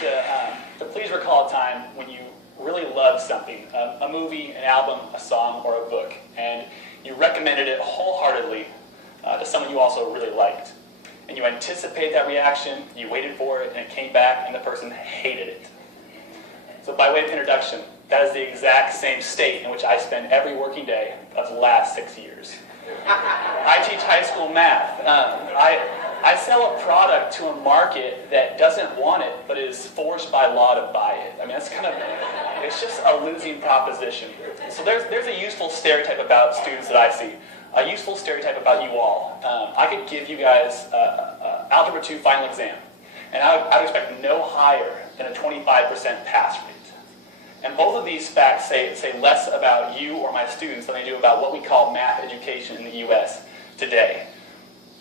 to please recall a time when you really loved something, a movie, an album, a song, or a book, and you recommended it wholeheartedly to someone you also really liked. And you anticipated that reaction, you waited for it, and it came back, and the person hated it. So by way of introduction, that is the exact same state in which I spend every working day of the last 6 years. I teach high school math. I sell a product to a market that doesn't want it, but is forced by law to buy it. I mean, it's just a losing proposition. So there's a useful stereotype about students that I see, a useful stereotype about you all. I could give you guys Algebra 2 final exam, and I would expect no higher than a 25% pass rate. And both of these facts say less about you or my students than they do about what we call math education in the U.S. today.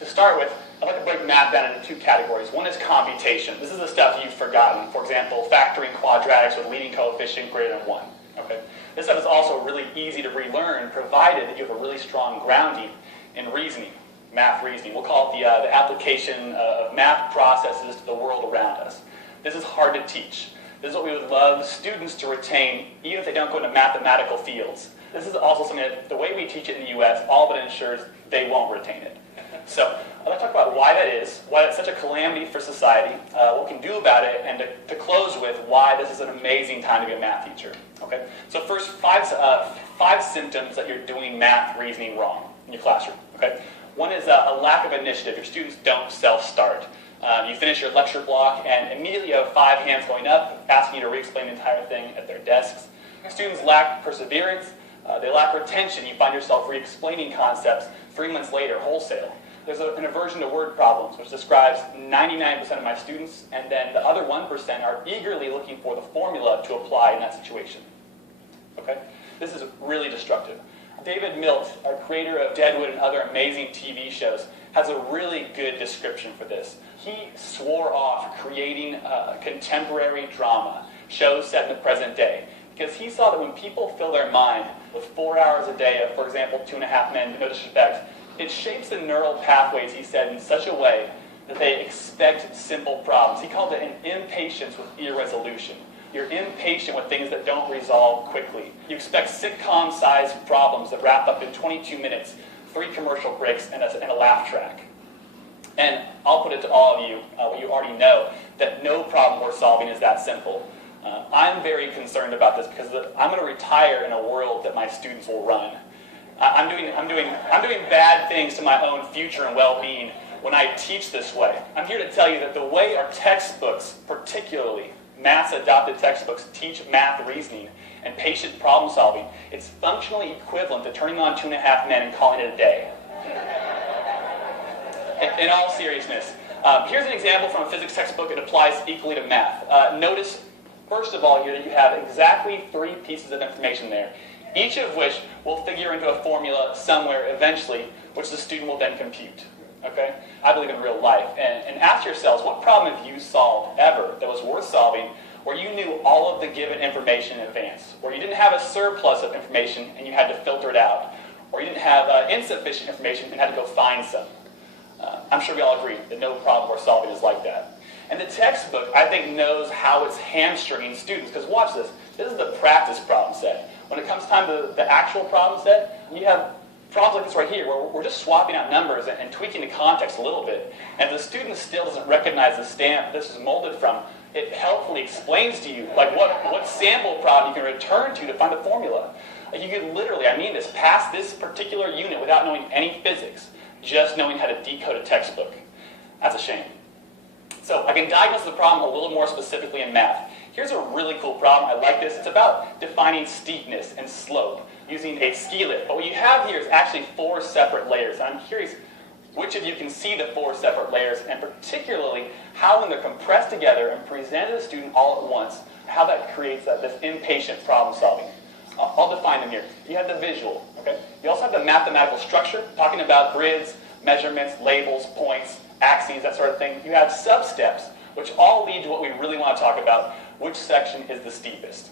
To start with, I'd like to break math down into two categories. One is computation. This is the stuff you've forgotten. For example, factoring quadratics with leading coefficient greater than 1. Okay? This stuff is also really easy to relearn, provided that you have a really strong grounding in reasoning, math reasoning. We'll call it the application of math processes to the world around us. This is hard to teach. This is what we would love students to retain, even if they don't go into mathematical fields. This is also something that the way we teach it in the U.S., all but ensures they won't retain it. So I'd like to talk about why that is, why it's such a calamity for society, what we can do about it, and to close with why this is an amazing time to be a math teacher. Okay? So first, five symptoms that you're doing math reasoning wrong in your classroom. Okay? One is a lack of initiative. Your students don't self-start. You finish your lecture block, and immediately you have 5 hands going up, asking you to re-explain the entire thing at their desks. Students lack perseverance. They lack retention. You find yourself re-explaining concepts 3 months later, wholesale. There's an aversion to word problems, which describes 99% of my students, and then the other 1% are eagerly looking for the formula to apply in that situation. Okay? This is really destructive. David Milt, our creator of Deadwood and other amazing TV shows, has a really good description for this. He swore off creating contemporary drama, shows set in the present day, because he saw that when people fill their mind with 4 hours a day of, for example, 2.5 Men, no disrespect, it shapes the neural pathways, he said, in such a way that they expect simple problems. He called it an impatience with irresolution. You're impatient with things that don't resolve quickly. You expect sitcom-sized problems that wrap up in 22 minutes, 3 commercial breaks, and a laugh track. And I'll put it to all of you, what you already know, that no problem worth solving is that simple. I'm very concerned about this because I'm going to retire in a world that my students will run. I'm doing bad things to my own future and well-being when I teach this way. I'm here to tell you that the way our textbooks, particularly maths-adopted textbooks, teach math reasoning and patient problem solving, it's functionally equivalent to turning on 2.5 Men and calling it a day. In all seriousness, here's an example from a physics textbook. It applies equally to math. Notice, first of all, here that you have exactly 3 pieces of information there, each of which will figure into a formula somewhere eventually, which the student will then compute. Okay? I believe in real life. And ask yourselves, what problem have you solved ever that was worth solving where you knew all of the given information in advance, where you didn't have a surplus of information and you had to filter it out, or you didn't have insufficient information and had to go find some? I'm sure we all agree that no problem worth solving is like that. And the textbook, I think, knows how it's hamstringing students, because watch this. This is the practice problem set. When it comes time to the actual problem set, you have problems like this right here, where we're just swapping out numbers and tweaking the context a little bit. And if the student still doesn't recognize the stamp this is molded from, it helpfully explains to you like what sample problem you can return to find a formula. Like you could literally, I mean this, pass this particular unit without knowing any physics, just knowing how to decode a textbook. That's a shame. So I can diagnose the problem a little more specifically in math. Here's a really cool problem. I like this. It's about defining steepness and slope using a ski lift. But what you have here is actually 4 separate layers. And I'm curious which of you can see the 4 separate layers, and particularly how when they're compressed together and presented to the student all at once, how that creates this impatient problem solving. I'll define them here. You have the visual. Okay? You also have the mathematical structure, talking about grids, measurements, labels, points, axes, that sort of thing. You have sub-steps, which all lead to what we really want to talk about, which section is the steepest.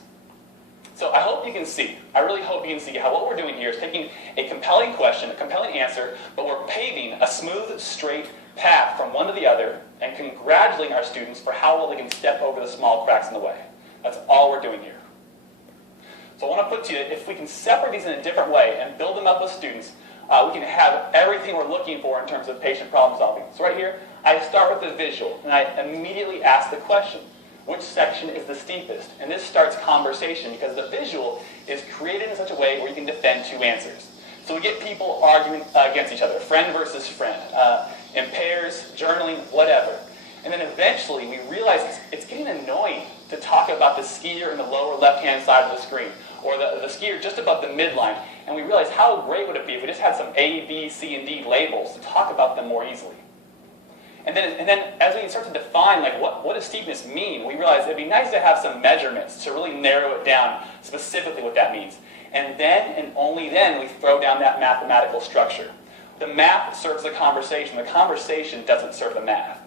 So I hope you can see, I really hope you can see how what we're doing here is taking a compelling question, a compelling answer, but we're paving a smooth, straight, path from one to the other and congratulating our students for how well they can step over the small cracks in the way. That's all we're doing here. So I want to put to you, if we can separate these in a different way and build them up with students, we can have everything we're looking for in terms of patient problem solving. So right here, I start with the visual, and I immediately ask the question, which section is the steepest? And this starts conversation because the visual is created in such a way where you can defend two answers. So we get people arguing against each other, friend versus friend, in pairs, journaling, whatever. And then eventually we realize it's getting annoying to talk about the skier in the lower left-hand side of the screen, or the skier just above the midline. And we realize how great would it be if we just had some A, B, C, and D labels to talk about them more easily. And then as we start to define like what does steepness mean, we realize it'd be nice to have some measurements to really narrow it down specifically what that means. And then, and only then, we throw down that mathematical structure. The math serves the conversation doesn't serve the math.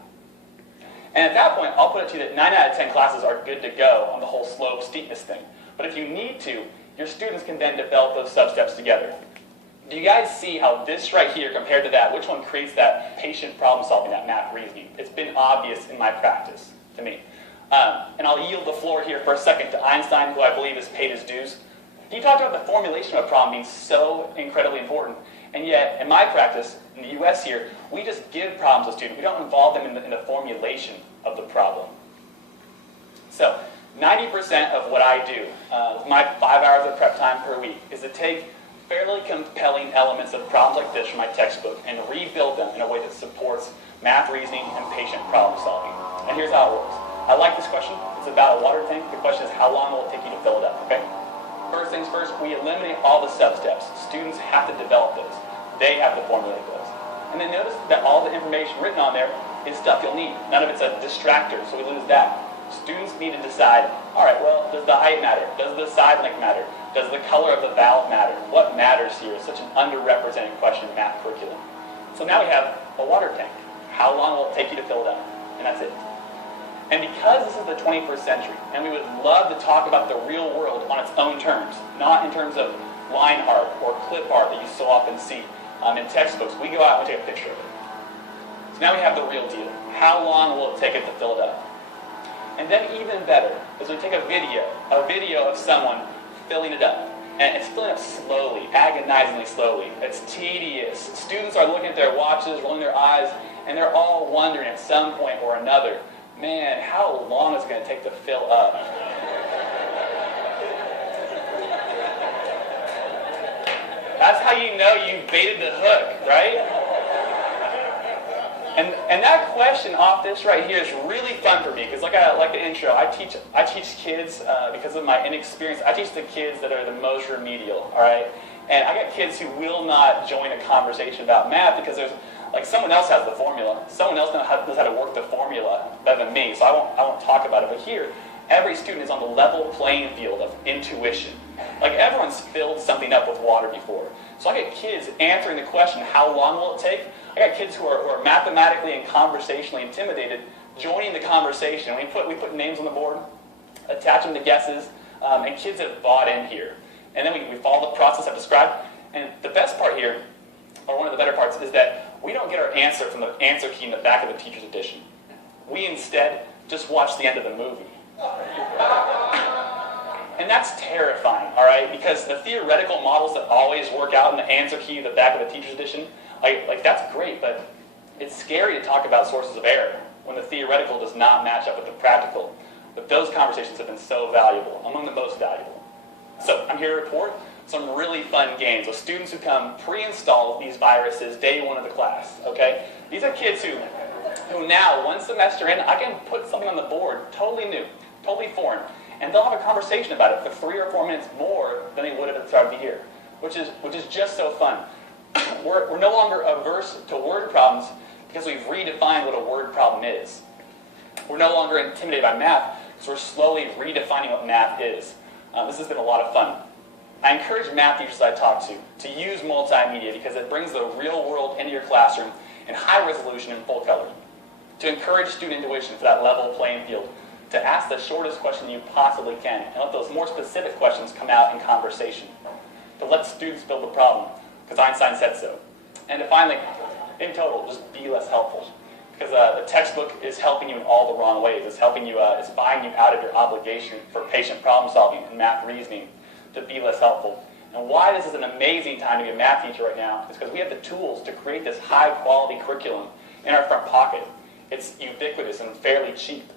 And at that point, I'll put it to you that 9 out of 10 classes are good to go on the whole slope steepness thing. But if you need to, your students can then develop those sub-steps together. Do you guys see how this right here compared to that, which one creates that patient problem solving, that math reasoning? It's been obvious in my practice to me. And I'll yield the floor here for a second to Einstein, who I believe has paid his dues. He talked about the formulation of a problem being so incredibly important. And yet, in my practice, in the US here, we just give problems to students. We don't involve them in the formulation of the problem. So, 90% of what I do, my 5 hours of prep time per week, is to take fairly compelling elements of problems like this from my textbook and rebuild them in a way that supports math reasoning and patient problem solving. And here's how it works. I like this question. It's about a water tank. The question is, how long will it take you to fill it up? Okay? First things first, we eliminate all the sub-steps. Students have to develop those. They have to formulate those. And then notice that all the information written on there is stuff you'll need. None of it's a distractor, so we lose that. Students need to decide, all right, well, does the height matter? Does the side length matter? Does the color of the valve matter? What matters here is such an underrepresented question in math curriculum. So now we have a water tank. How long will it take you to fill it up? And that's it. And because this is the 21st century, and we would love to talk about the real world on its own terms, not in terms of line art or clip art that you so often see in textbooks, we go out and take a picture of it. So now we have the real deal. How long will it take it to fill it up? And then even better is we take a video of someone filling it up. And it's filling up slowly, agonizingly slowly. It's tedious. Students are looking at their watches, rolling their eyes, and they're all wondering at some point or another, man, how long is it going to take to fill up? That's how you know you've baited the hook, right? And that question off this right here is really fun for me because like the intro, I teach kids because of my inexperience. I teach the kids that are the most remedial, all right? And I got kids who will not join a conversation about math because there's like someone else has the formula. Someone else knows how to work the formula better than me, so I won't talk about it. But here, every student is on the level playing field of intuition. Like everyone's filled something up with water before. So I get kids answering the question, how long will it take? I got kids who are mathematically and conversationally intimidated, joining the conversation. We put names on the board, attach them to guesses, and kids have bought in here. And then we follow the process I've described. And the best part here, or one of the better parts, is that we don't get our answer from the answer key in the back of the teacher's edition. We instead just watch the end of the movie. And that's terrifying, all right? Because the theoretical models that always work out in the answer key in the back of the teacher's edition, like that's great, but it's scary to talk about sources of error when the theoretical does not match up with the practical. But those conversations have been so valuable, among the most valuable. So I'm here to report some really fun games with students who come pre-installed with these viruses day one of the class, okay? These are kids who now, one semester in, I can put something on the board totally new, totally foreign, and they'll have a conversation about it for 3 or 4 minutes more than they would have at the start of the year, which is just so fun. We're no longer averse to word problems because we've redefined what a word problem is. We're no longer intimidated by math because we're slowly redefining what math is. This has been a lot of fun. I encourage math teachers I talk to use multimedia because it brings the real world into your classroom in high resolution and full color. To encourage student intuition for that level playing field. To ask the shortest question you possibly can and let those more specific questions come out in conversation. To let students build the problem, because Einstein said so. And to finally, in total, just be less helpful. Because the textbook is helping you in all the wrong ways. It's helping you, it's buying you out of your obligation for patient problem solving and math reasoning to be less helpful. And why this is an amazing time to be a math teacher right now is because we have the tools to create this high quality curriculum in our front pocket. It's ubiquitous and fairly cheap.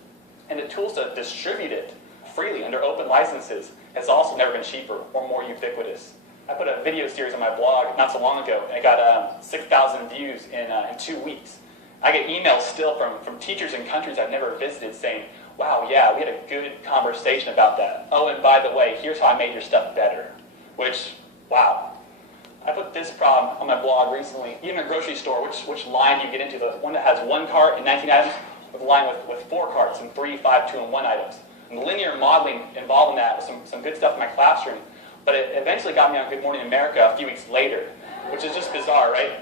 And the tools to distribute it freely under open licenses has also never been cheaper or more ubiquitous. I put a video series on my blog not so long ago, and it got 6,000 views in 2 weeks. I get emails still from teachers in countries I've never visited saying, wow, yeah, we had a good conversation about that. Oh, and by the way, here's how I made your stuff better. Which, wow. I put this problem on my blog recently. Even in a grocery store, which line do you get into? The one that has 1 cart and 19 items, or the line with 4 carts and 3, 5, 2, and 1 items. And linear modeling involved in that with some good stuff in my classroom. But it eventually got me on Good Morning America a few weeks later, which is just bizarre, right?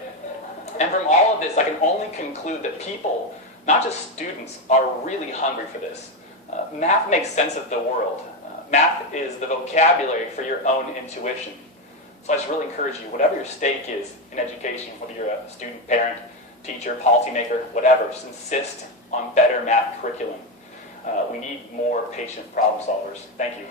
And from all of this, I can only conclude that people, not just students, are really hungry for this. Math makes sense of the world. Math is the vocabulary for your own intuition. So I just really encourage you, whatever your stake is in education, whether you're a student, parent, teacher, policymaker, whatever, just insist on better math curriculum. We need more patient problem solvers. Thank you.